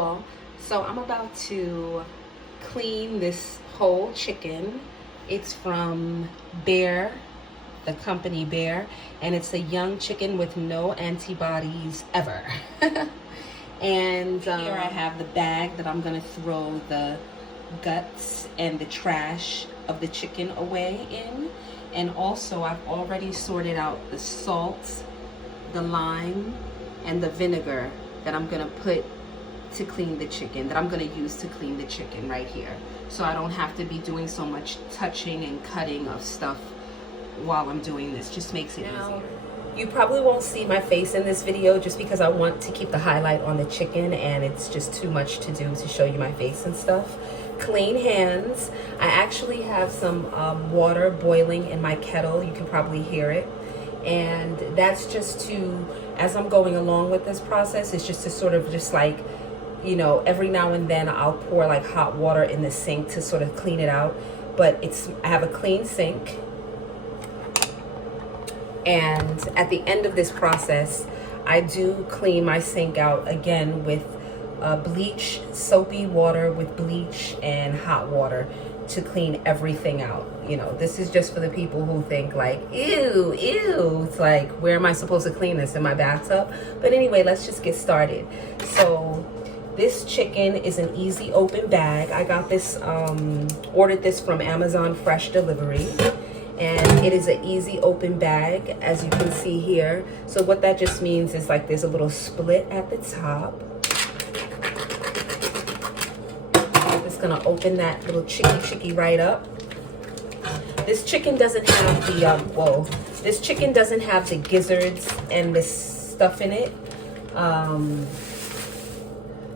all. So I'm about to clean this whole chicken. It's from Bear, the company Bear, and it's a young chicken with no antibodies ever. And here I have the bag that I'm gonna throw the guts and the trash of the chicken away in. And also I've already sorted out the salt, the lime, and the vinegar that I'm gonna put to clean the chicken, that I'm gonna use to clean the chicken right here. So I don't have to be doing so much touching and cutting of stuff while I'm doing this. Just makes it easier. You probably won't see my face in this video just because I want to keep the highlight on the chicken and it's just too much to do to show you my face and stuff. Clean hands. I actually have some water boiling in my kettle. You can probably hear it. And that's just to, as I'm going along with this process, it's just to sort of just like, you know, every now and then I'll pour like hot water in the sink to sort of clean it out. But I have a clean sink. And at the end of this process, I do clean my sink out again with bleach, soapy water with bleach and hot water to clean everything out. You know, this is just for the people who think like, ew, it's like, where am I supposed to clean this? In my bathtub? But anyway, let's just get started. So this chicken is an easy open bag. I got this, ordered this from Amazon Fresh Delivery. And it is an easy open bag, as you can see here. So what that just means is like there's a little split at the top. I'm just gonna open that little chicky right up. This chicken doesn't have the, this chicken doesn't have the gizzards and this stuff in it.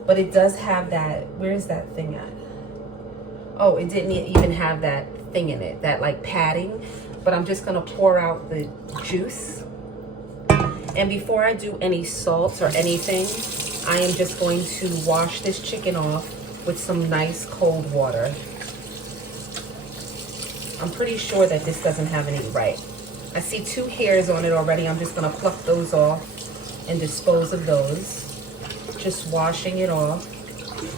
But it does have that, where's that thing at? Oh, it didn't even have that thing in it, that like padding. But I'm just gonna pour out the juice. And before I do any salt or anything, I am just going to wash this chicken off with some nice cold water. I'm pretty sure that this doesn't have any, right? I see 2 hairs on it already. I'm just gonna pluck those off and dispose of those. Just washing it off.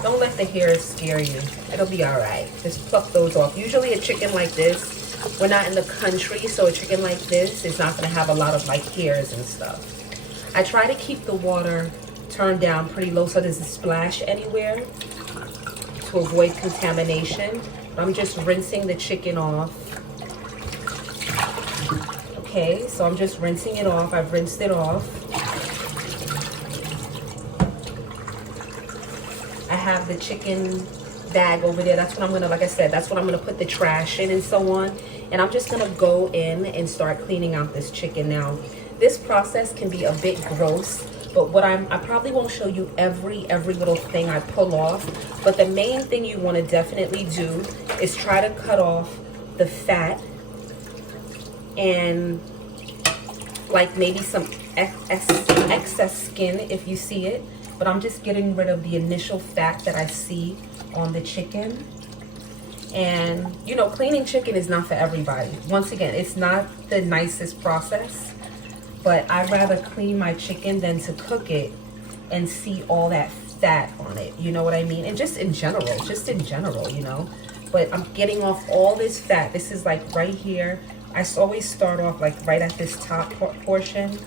Don't let the hairs scare you. It'll be all right. Just pluck those off. Usually a chicken like this, we're not in the country, so a chicken like this is not gonna have a lot of like hairs and stuff. I try to keep the water turned down pretty low so it doesn't splash anywhere to avoid contamination. I'm just rinsing the chicken off. Okay, so I'm just rinsing it off. I've rinsed it off. I have the chicken bag over there. That's what I'm gonna, like I said, that's what I'm gonna put the trash in and so on. And I'm just gonna go in and start cleaning out this chicken. Now, this process can be a bit gross, but what I probably won't show you every little thing I pull off. But the main thing you wanna definitely do is try to cut off the fat and like maybe some excess skin if you see it. But I'm just getting rid of the initial fat that I see on the chicken. And, you know, cleaning chicken is not for everybody. Once again, it's not the nicest process, but I'd rather clean my chicken than to cook it and see all that fat on it. You know what I mean? And just in general, you know. But I'm getting off all this fat. This is like right here. I always start off like right at this top portion.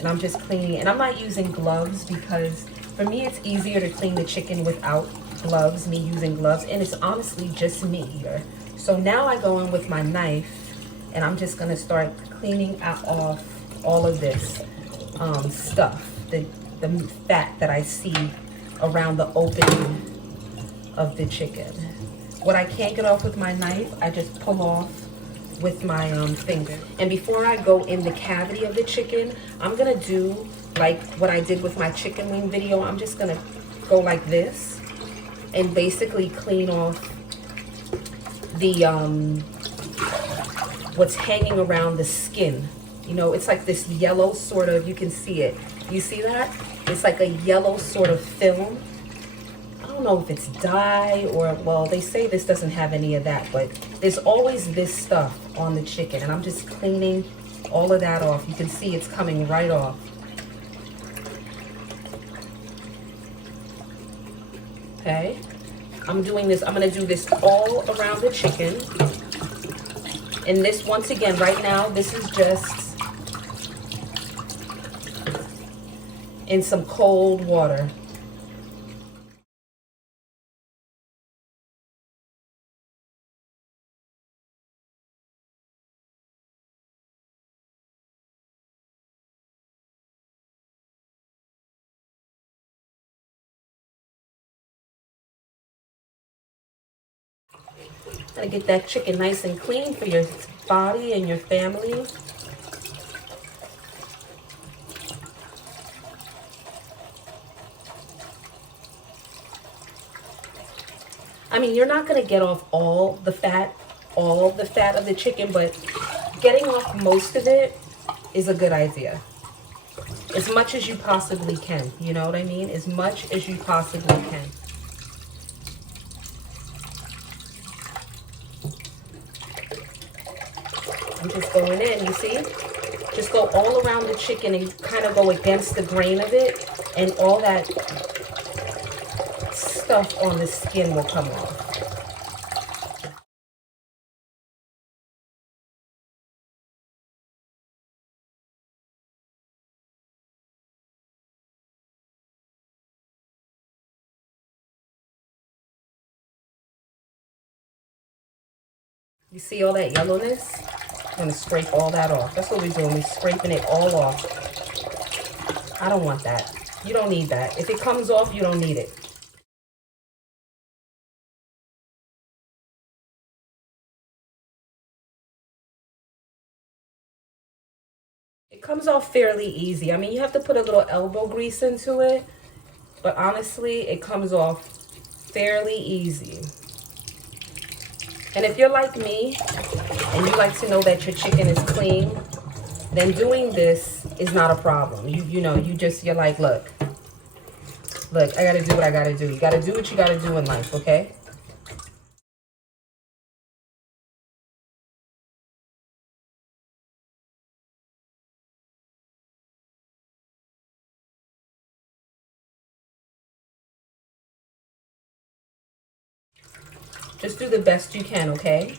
And I'm just cleaning. And I'm not using gloves because for me, it's easier to clean the chicken without gloves, me using gloves, and it's honestly just me here. So now I go in with my knife, and I'm just gonna start cleaning off all of this stuff, the fat that I see around the opening of the chicken. What I can't get off with my knife, I just pull off with my finger. And before I go in the cavity of the chicken, I'm gonna do like what I did with my chicken wing video. I'm just gonna go like this and basically clean off the what's hanging around the skin. You know, it's like this yellow sort of, you can see it. You see that? It's like a yellow sort of film. I don't know if it's dye or, well, they say this doesn't have any of that, but there's always this stuff on the chicken, and I'm just cleaning all of that off. You can see it's coming right off. Okay, I'm doing this. I'm gonna do this all around the chicken. And this, once again, right now, this is just in some cold water. Gotta get that chicken nice and clean for your body and your family. I mean, you're not gonna get off all the fat of the chicken, but getting off most of it is a good idea. As much as you possibly can, you know what I mean? As much as you possibly can. I'm just going in, you see? Just go all around the chicken and kind of go against the grain of it, and all that stuff on the skin will come off. You see all that yellowness? I'm gonna scrape all that off. That's what we're doing. We're scraping it all off. I don't want that. You don't need that. If it comes off, you don't need it. It comes off fairly easy. I mean, you have to put a little elbow grease into it, but honestly, it comes off fairly easy. And if you're like me and you like to know that your chicken is clean, then doing this is not a problem. You're like, look, I gotta do what I gotta do. You gotta do what you gotta do in life, okay? Just do the best you can, okay?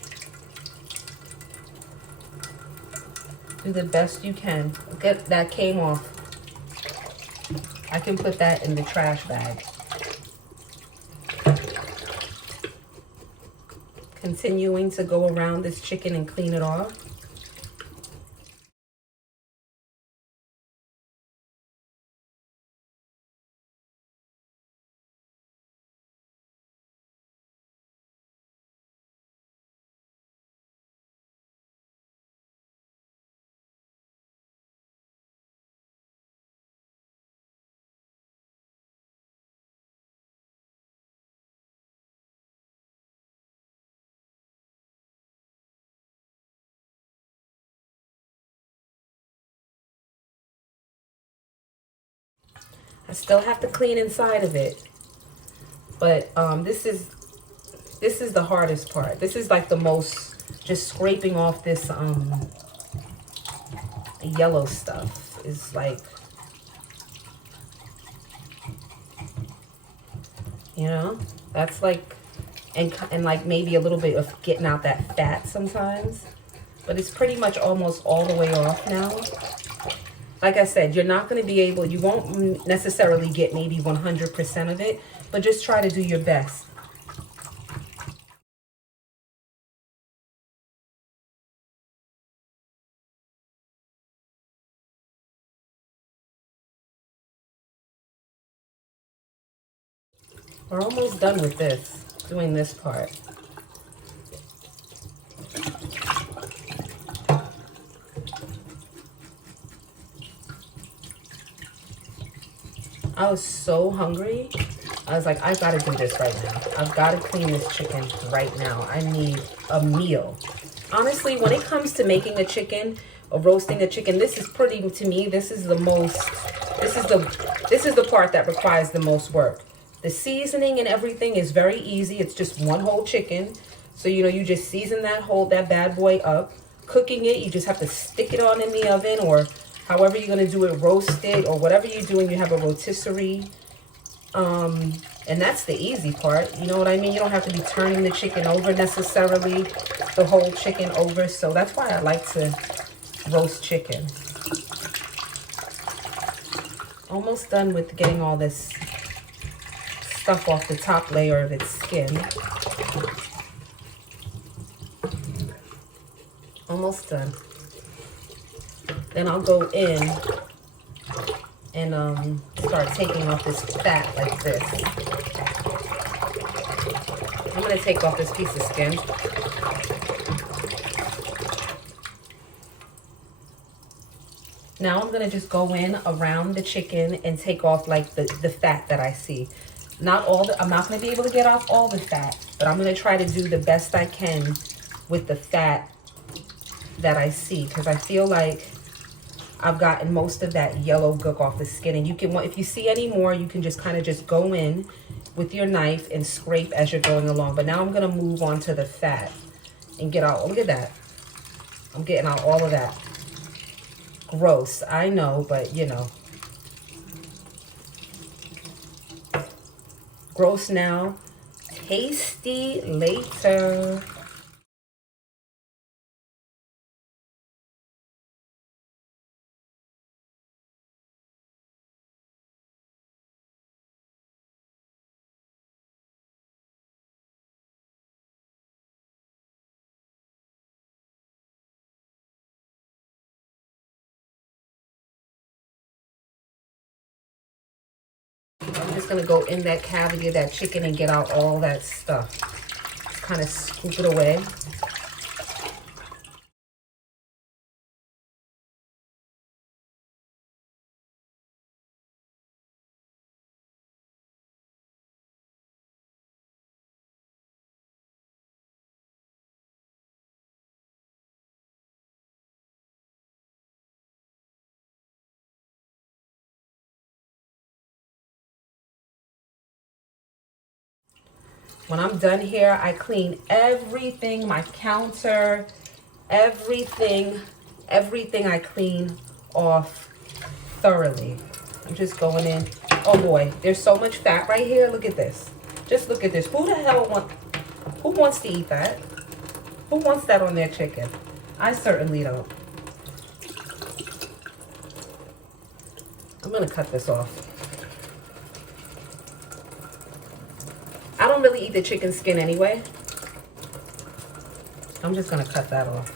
Do the best you can. Get that came off. I can put that in the trash bag. Continuing to go around this chicken and clean it off. I still have to clean inside of it, but this is the hardest part. This is like the most, just scraping off this yellow stuff is like, that's like, and like maybe a little bit of getting out that fat sometimes, but it's pretty much almost all the way off now. Like I said, you're not going to be able, you won't necessarily get maybe 100% of it, but just try to do your best. We're almost done with this, doing this part. I was so hungry. I was like, I gotta do this right now. I've gotta clean this chicken right now. I need a meal. Honestly, when it comes to making a chicken or roasting a chicken, this is pretty, to me, this is the part that requires the most work. The seasoning and everything is very easy. It's just one whole chicken. So, you just season that bad boy up. Cooking it, you just have to stick it on in the oven, or however you're going to do it, roast it, or whatever you're doing. You have a rotisserie And that's the easy part. You know what I mean? You don't have to be turning the chicken over necessarily, the whole chicken over. So that's why I like to roast chicken. Almost done with getting all this stuff off the top layer of its skin. Almost done. Then I'll go in and start taking off this fat like this. I'm gonna take off this piece of skin. Now I'm gonna just go in around the chicken and take off like the fat that I see. Not all the, I'm not gonna be able to get off all the fat, but I'm gonna try to do the best I can with the fat that I see, because I feel like I've gotten most of that yellow gook off the skin. And you can, if you see any more, you can just kind of just go in with your knife and scrape as you're going along. But now I'm gonna move on to the fat and get out, look at that. I'm getting out all of that. Gross, I know, but you know. Gross now, tasty later. I'm just gonna go in that cavity of that chicken and get out all that stuff. Just kind of scoop it away. When I'm done here, I clean everything, my counter, everything I clean off thoroughly. I'm just going in. Oh boy, there's so much fat right here. Look at this. Just look at this. Who the hell who wants to eat that? Who wants that on their chicken? I certainly don't. I'm gonna cut this off. I don't really eat the chicken skin anyway. I'm just gonna cut that off.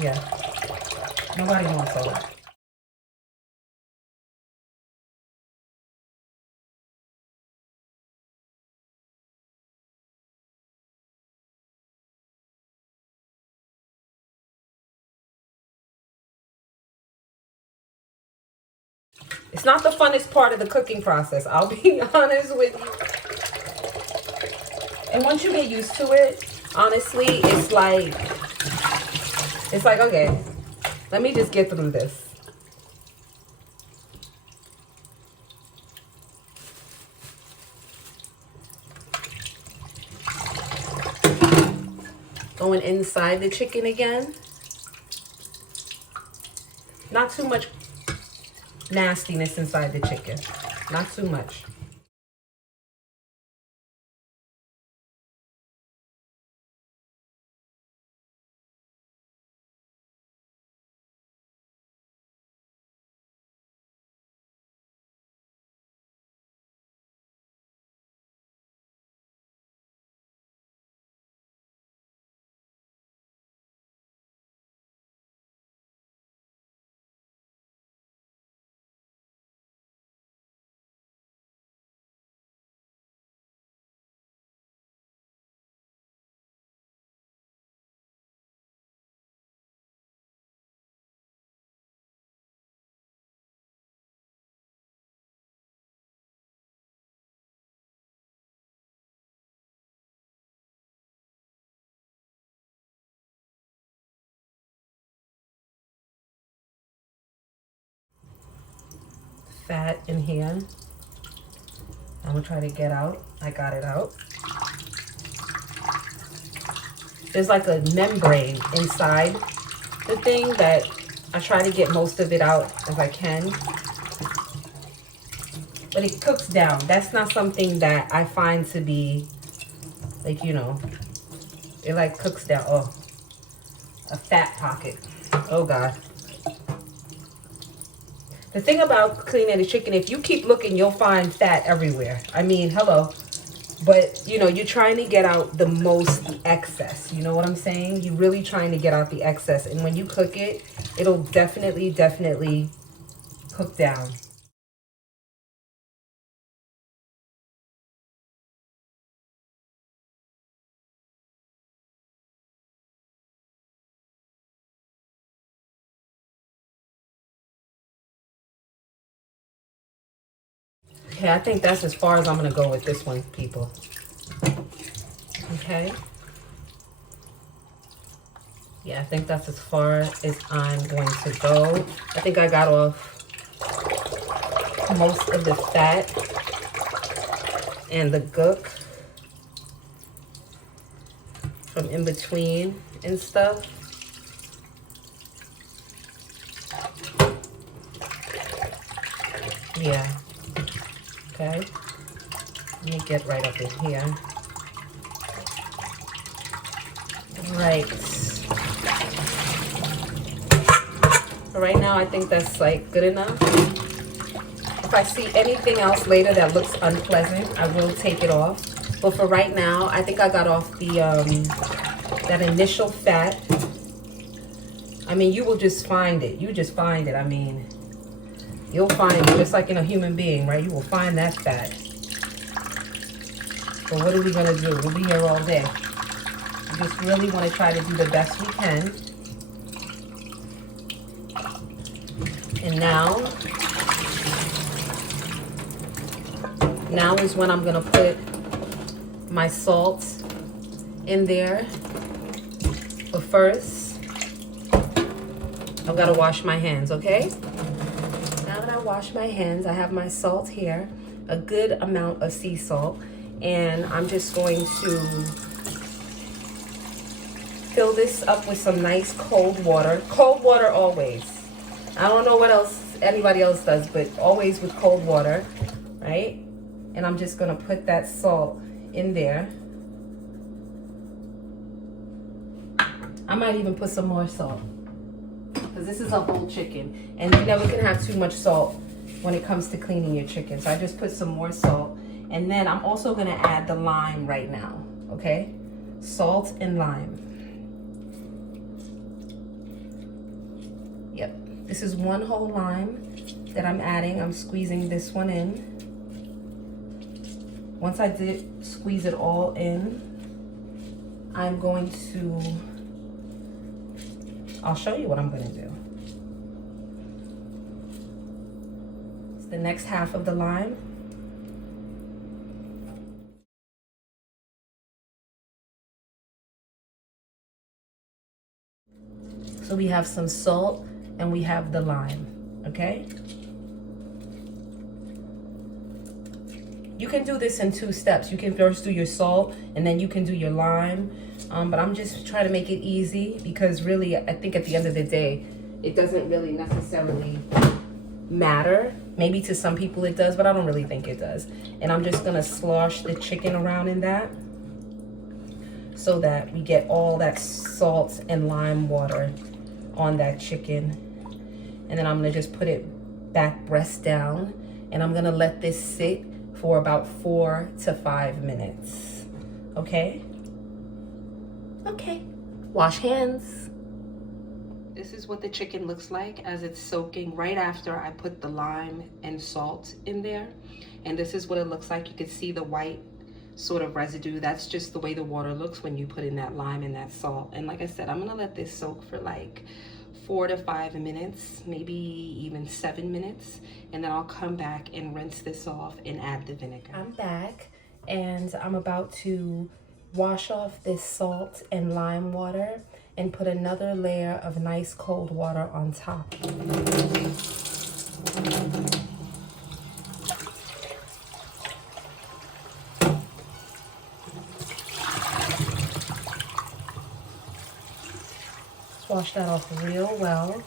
Yeah, nobody wants all that. It's not the funnest part of the cooking process, I'll be honest with you. And once you get used to it, honestly, it's like, okay, let me just get through this. Going inside the chicken again. Not too much nastiness inside the chicken. Not too much. Fat in here. I'm gonna try to get out. I got it out. There's like a membrane inside the thing that I try to get most of it out as I can. But it cooks down. That's not something that I find to be, like, you know, it like cooks down. Oh, a fat pocket. Oh, God. The thing about cleaning the chicken, if you keep looking, you'll find fat everywhere. I mean, hello. But, you know, you're trying to get out the most, the excess. You know what I'm saying? You're really trying to get out the excess. And when you cook it, it'll definitely cook down. Okay, I think that's as far as I'm going to go with this one, people. Okay. Yeah, I think that's as far as I'm going to go. I think I got off most of the fat and the gook from in between and stuff. Yeah. Okay. Let me get right up in here. Right. Right now, I think that's like good enough. If I see anything else later that looks unpleasant, I will take it off. But for right now, I think I got off the that initial fat. I mean, you will just find it. You just find it. I mean, you'll find it just like in a human being, right? You will find that fat. But what are we gonna do? We'll be here all day. We just really want to try to do the best we can. And now is when I'm gonna put my salt in there. But first, I've got to wash my hands, okay? Now that I wash my hands, I have my salt here, a good amount of sea salt, and I'm just going to fill this up with some nice cold water. Cold water always. I don't know what else anybody else does, but always with cold water, right? And I'm just gonna put that salt in there. I might even put some more salt, because this is a whole chicken, and you never can have too much salt when it comes to cleaning your chicken. So I just put some more salt, and then I'm also gonna add the lime right now, okay? Salt and lime. Yep, this is one whole lime that I'm adding. I'm squeezing this one in. Once I did squeeze it all in, I'm going to, I'll show you what I'm gonna do. It's the next half of the lime. So we have some salt and we have the lime, okay? You can do this in 2 steps. You can first do your salt and then you can do your lime. But I'm just trying to make it easy because really, I think at the end of the day, it doesn't really necessarily matter. Maybe to some people it does, but I don't really think it does. And I'm just gonna slosh the chicken around in that so that we get all that salt and lime water on that chicken. And then I'm gonna just put it back breast down, and I'm gonna let this sit for about 4 to 5 minutes, okay? Okay, wash hands. This is what the chicken looks like as it's soaking right after I put the lime and salt in there. And this is what it looks like. You can see the white sort of residue. That's just the way the water looks when you put in that lime and that salt. And like I said, I'm gonna let this soak for like 4 to 5 minutes, maybe even 7 minutes. And then I'll come back and rinse this off and add the vinegar. I'm back and I'm about to wash off this salt and lime water and put another layer of nice cold water on top. Wash that off real well.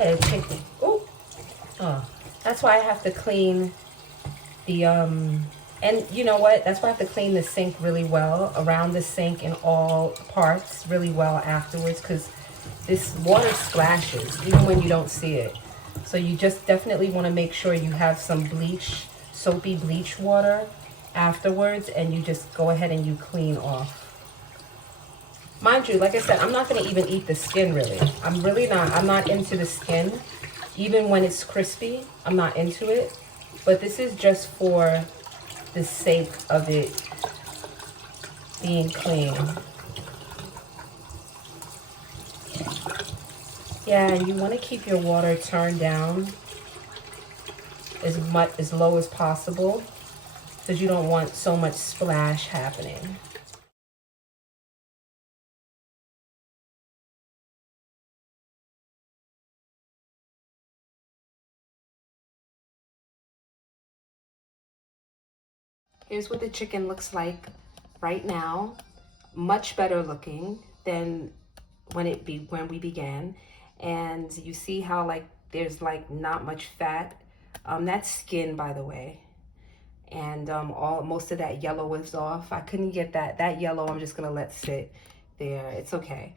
ahead, chicken. Oh, that's why I have to clean the and you know what? That's why I have to clean the sink really well, around the sink in all parts really well afterwards, because this water splashes even when you don't see it. So you just definitely want to make sure you have some bleach, soapy bleach water afterwards, and you just go ahead and you clean off. Mind you, like I said, I'm not going to even eat the skin really. I'm really not. I'm not into the skin. Even when it's crispy, I'm not into it. But this is just for the sake of it being clean. Yeah, and you want to keep your water turned down as low as possible, because you don't want so much splash happening. Here's what the chicken looks like right now. Much better looking than when we began. And you see how like there's like not much fat. That's skin, by the way. And most of that yellow is off. I couldn't get that yellow. I'm just gonna let sit there. It's okay.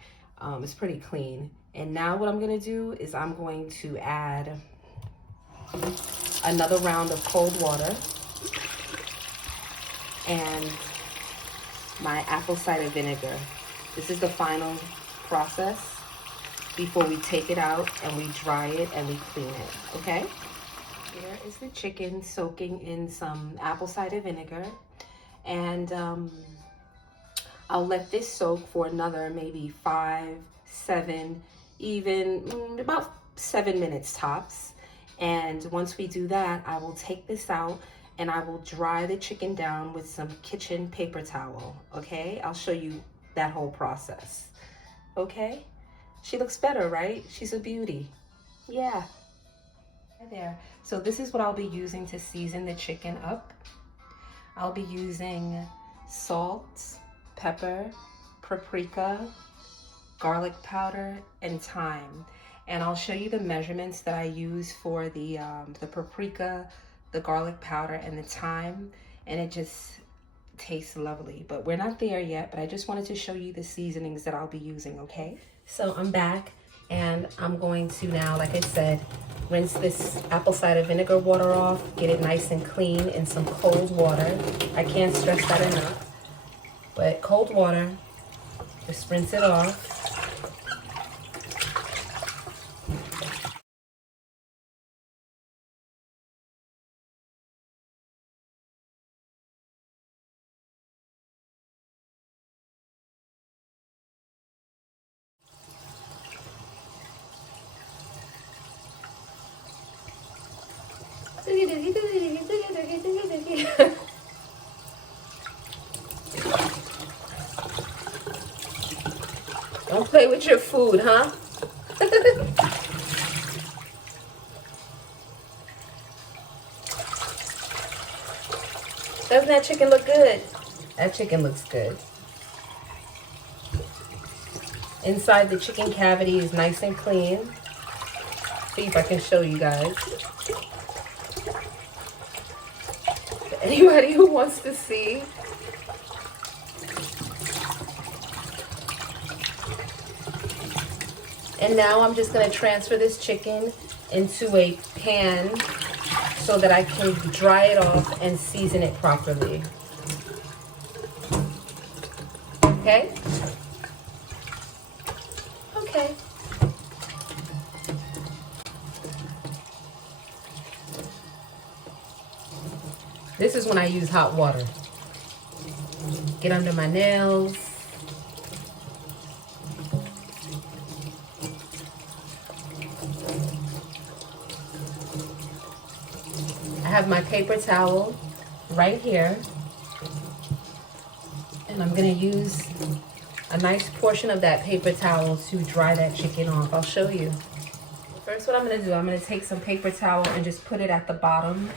It's pretty clean. And now what I'm gonna do is I'm going to add another round of cold water and my apple cider vinegar. This is the final process before we take it out and we dry it and we clean it, okay? Here is the chicken soaking in some apple cider vinegar, and I'll let this soak for another maybe 5, 7, even about 7 minutes tops. And once we do that, I will take this out and I will dry the chicken down with some kitchen paper towel, okay? I'll show you that whole process, okay? She looks better, right? She's a beauty. Yeah. There. So this is what I'll be using to season the chicken up. I'll be using salt, pepper, paprika, garlic powder, and thyme. And I'll show you the measurements that I use for the paprika, the garlic powder, and the thyme, and it just tastes lovely. But we're not there yet, but I just wanted to show you the seasonings that I'll be using, okay? So I'm back, and I'm going to now, like I said, rinse this apple cider vinegar water off, get it nice and clean in some cold water. I can't stress that enough. But cold water, just rinse it off. Don't play with your food, huh? Doesn't that chicken look good? That chicken looks good. Inside the chicken cavity is nice and clean. See if I can show you guys. Anybody who wants to see. And now I'm just going to transfer this chicken into a pan so that I can dry it off and season it properly. Okay? Okay. This is when I use hot water. Get under my nails. I have my paper towel right here. And I'm going to use a nice portion of that paper towel to dry that chicken off. I'll show you. First, what I'm going to do, I'm going to take some paper towel and just put it at the bottom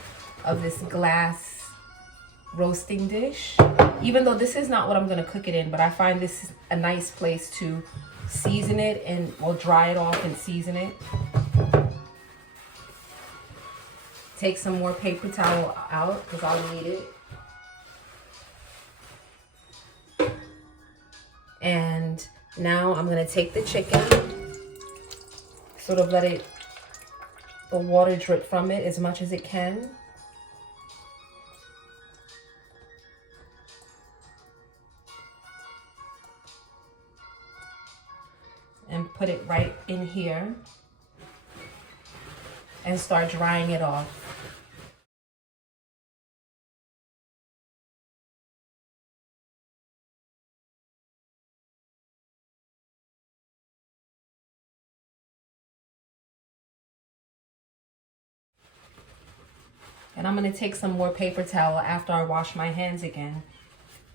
of this glass roasting dish. Even though this is not what I'm going to cook it in, but I find this is a nice place to season it and, well, dry it off and season it. take some more paper towel out because I'll need it. And now I'm gonna take the chicken, sort of let the water drip from it as much as it can. And put it right in here and start drying it off. And I'm gonna take some more paper towel after I wash my hands again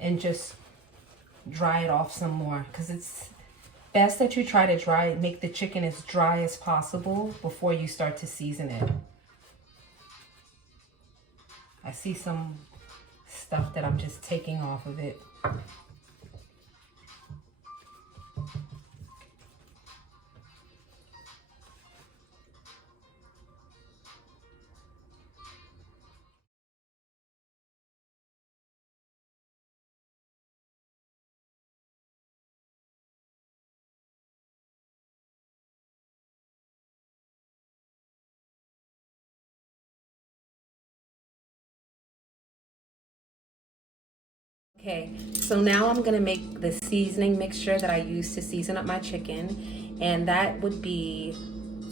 and just dry it off some more, because it's best that you try to make the chicken as dry as possible before you start to season it. I see some stuff that I'm just taking off of it. Okay, so now I'm gonna make the seasoning mixture that I use to season up my chicken, and that would be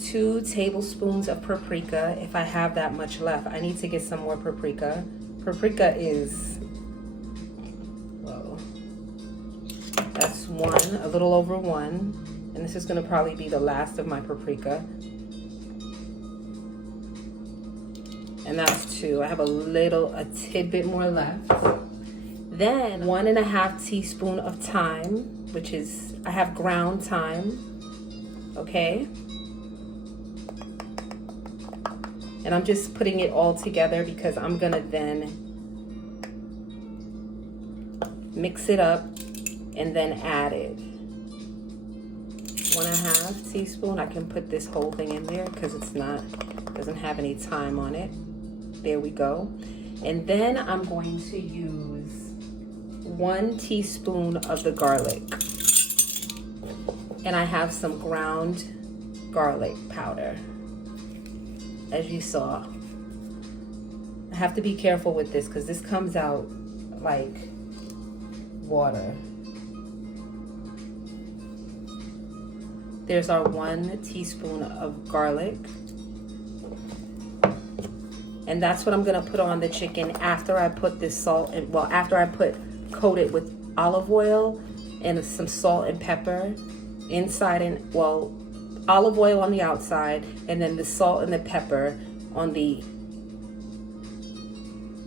2 tablespoons of paprika if I have that much left. I need to get some more paprika. Paprika is, whoa, that's 1, a little over 1, and this is gonna probably be the last of my paprika. And that's 2. I have a tidbit more left. Then 1.5 teaspoon of thyme, which is, I have ground thyme, okay? And I'm just putting it all together because I'm gonna then mix it up and then add it. 1.5 teaspoon, I can put this whole thing in there because doesn't have any thyme on it. There we go. And then I'm going to use 1 teaspoon of the garlic, and I have some ground garlic powder, as you saw. I have to be careful with this because this comes out like water. There's our 1 teaspoon of garlic, and that's what I'm gonna put on the chicken after I put this salt and, well, after I coat it with olive oil and some salt and pepper inside, and, well, olive oil on the outside and then the salt and the pepper on the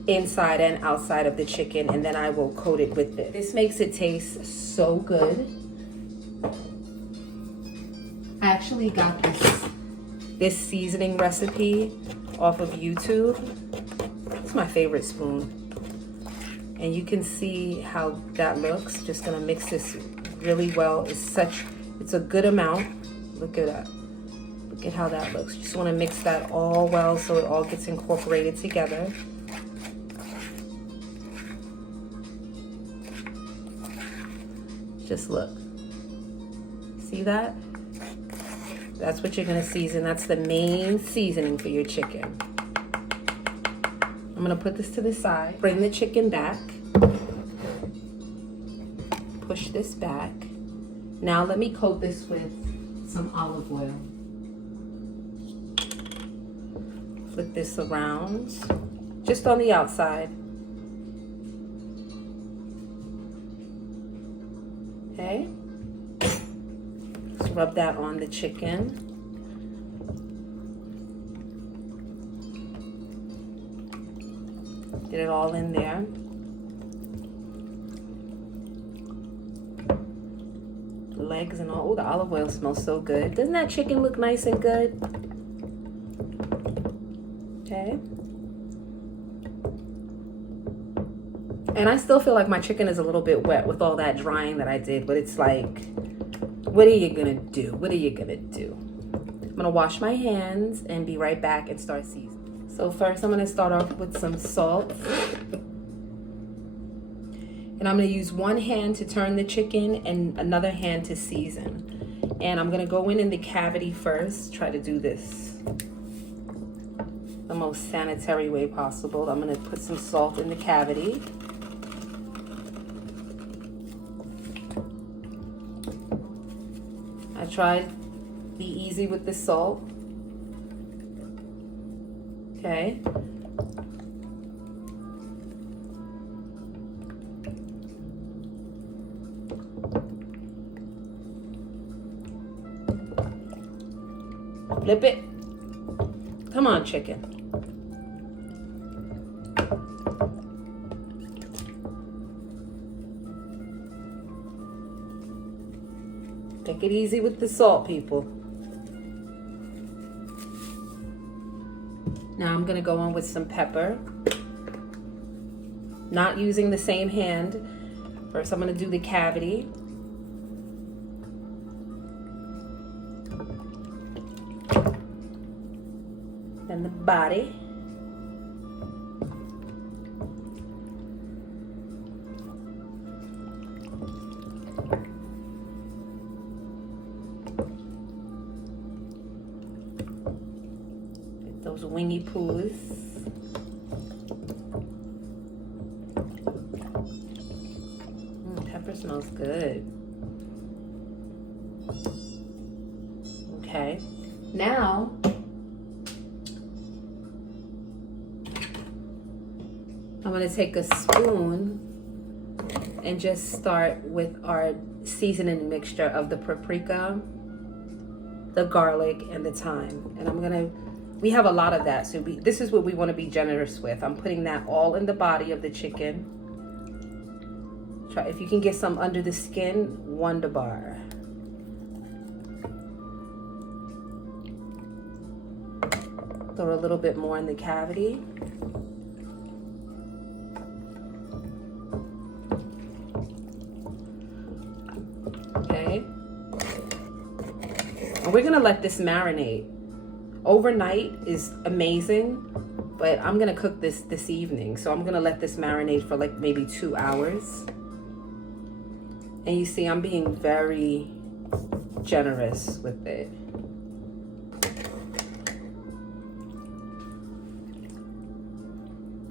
inside and outside of the chicken, and then I will coat it with this. This makes it taste so good. I actually got this seasoning recipe off of YouTube. It's my favorite spoon. And you can see how that looks. Just gonna mix this really well. It's a good amount. Look at that. Look at how that looks. Just wanna mix that all well so it all gets incorporated together. Just look. See that? That's what you're gonna season. That's the main seasoning for your chicken. I'm gonna put this to the side. Bring the chicken back. Push this back. Now let me coat this with some olive oil. Flip this around, just on the outside. Okay. Just rub that on the chicken. Get it all in there. The legs and all. Oh, the olive oil smells so good. Doesn't that chicken look nice and good? Okay. And I still feel like my chicken is a little bit wet with all that drying that I did, but it's like, what are you gonna do? What are you gonna do? I'm gonna wash my hands and be right back and start seasoning. So first I'm gonna start off with some salt. And I'm gonna use one hand to turn the chicken and another hand to season. And I'm gonna go in the cavity first, try to do this the most sanitary way possible. I'm gonna put some salt in the cavity. I tried to be easy with the salt. Okay. Flip it. Come on, chicken. Take it easy with the salt, people. Now I'm gonna go on with some pepper. Not using the same hand. First I'm gonna do the cavity. Then the body. Get those wingy poos. Pepper smells good. Okay, now I'm gonna take a spoon and just start with our seasoning mixture of the paprika, the garlic, and the thyme. And we have a lot of that, so this is what we wanna be generous with. I'm putting that all in the body of the chicken. Try, if you can get some under the skin, wonderbar. Throw a little bit more in the cavity. Okay. And we're gonna let this marinate. Overnight is amazing, but I'm gonna cook this evening. So I'm gonna let this marinate for like maybe 2 hours. And you see, I'm being very generous with it.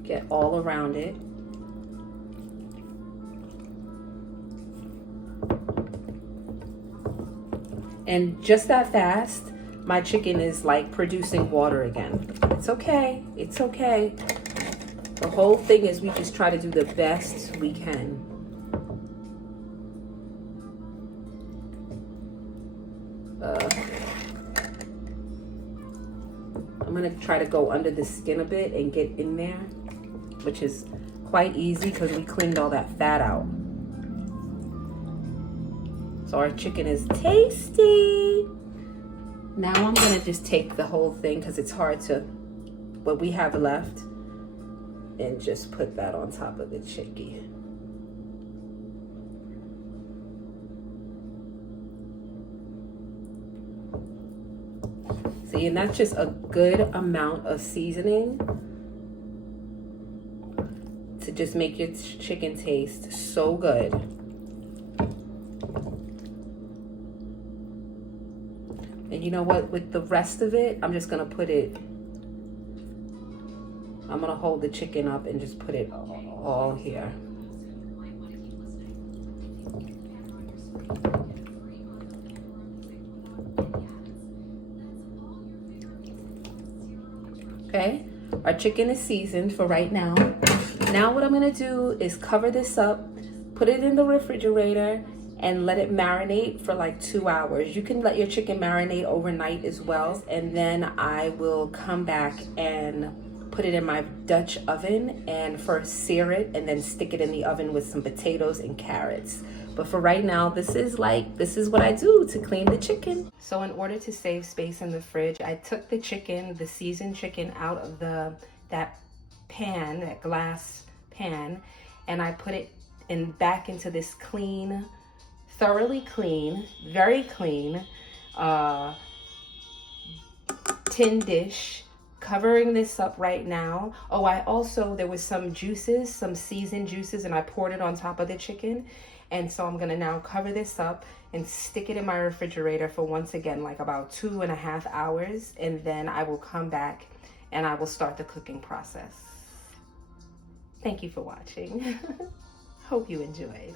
Get all around it. And just that fast, my chicken is like producing water again. It's okay, it's okay. The whole thing is we just try to do the best we can. I'm gonna try to go under the skin a bit and get in there, which is quite easy because we cleaned all that fat out. So our chicken is tasty. Now I'm gonna just take the whole thing because it's hard to, what we have left, and just put that on top of the chicken. See, and that's just a good amount of seasoning to just make your chicken taste so good. And you know what, with the rest of it, I'm just gonna put it, I'm gonna hold the chicken up and just put it all here. Okay, our chicken is seasoned for right now. Now what I'm gonna do is cover this up, put it in the refrigerator, and let it marinate for like 2 hours. You can let your chicken marinate overnight as well, and then I will come back and put it in my Dutch oven and first sear it and then stick it in the oven with some potatoes and carrots. But for right now, this is what I do to clean the chicken. So in order to save space in the fridge, I took the chicken, the seasoned chicken, out of that pan, that glass pan, and I put it back into this clean, thoroughly clean, very clean tin dish covering this up right now. Oh, there was some juices, some seasoned juices, and I poured it on top of the chicken. And so I'm gonna now cover this up and stick it in my refrigerator for, once again, like about 2.5 hours. And then I will come back and I will start the cooking process. Thank you for watching. Hope you enjoyed.